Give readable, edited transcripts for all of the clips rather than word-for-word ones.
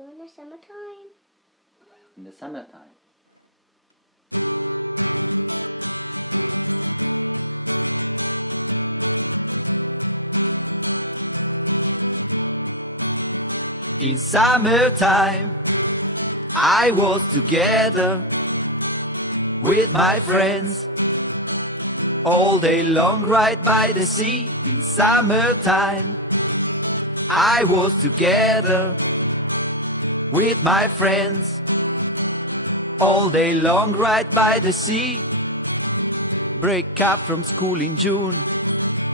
in the summertime. In the summertime. In summertime, I was together with my friends. All day long right by the sea. In summertime, I was together with my friends. All day long right by the sea. Break up from school in June,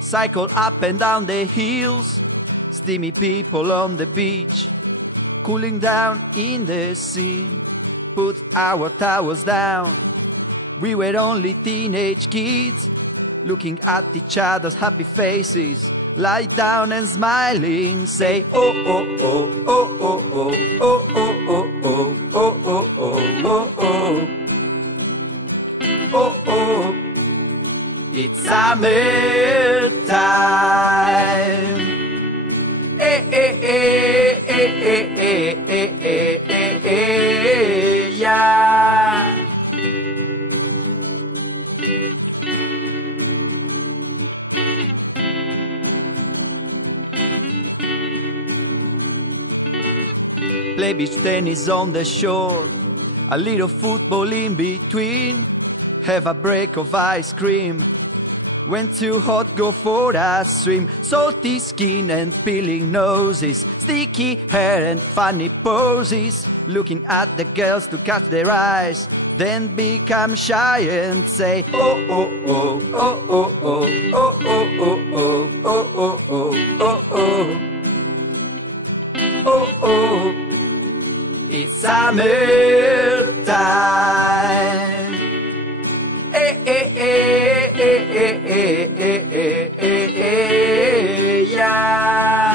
cycle up and down the hills. Steamy people on the beach, cooling down in the sea. Put our towels down, we were only teenage kids, looking at each other's happy faces. Lie down and smiling, say oh oh oh oh oh oh oh oh oh oh oh oh oh oh oh. It's summertime. Eh eh eh eh eh eh eh eh eh yeah. Play beach tennis on the shore, a little football in between, have a break of ice cream. When too hot, go for a swim. Salty skin and peeling noses, sticky hair and funny poses. Looking at the girls to catch their eyes, then become shy and say oh oh oh oh oh oh oh oh oh oh oh oh oh oh oh oh. It's summertime. Eh eh eh eh eh eh eh eh eh yeah.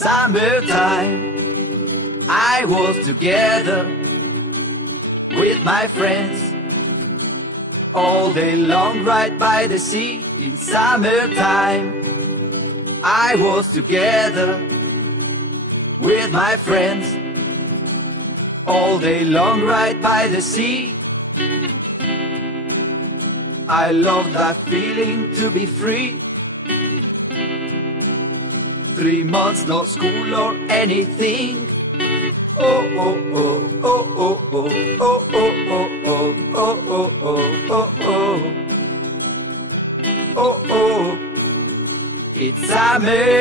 Summertime, I was together with my friends. All day long right by the sea. It's summertime, I was together with my friends. All day long right by the sea. I love that feeling to be free. 3 months, no school or anything. Oh oh oh oh oh oh oh oh oh oh oh oh oh oh oh. It's summer.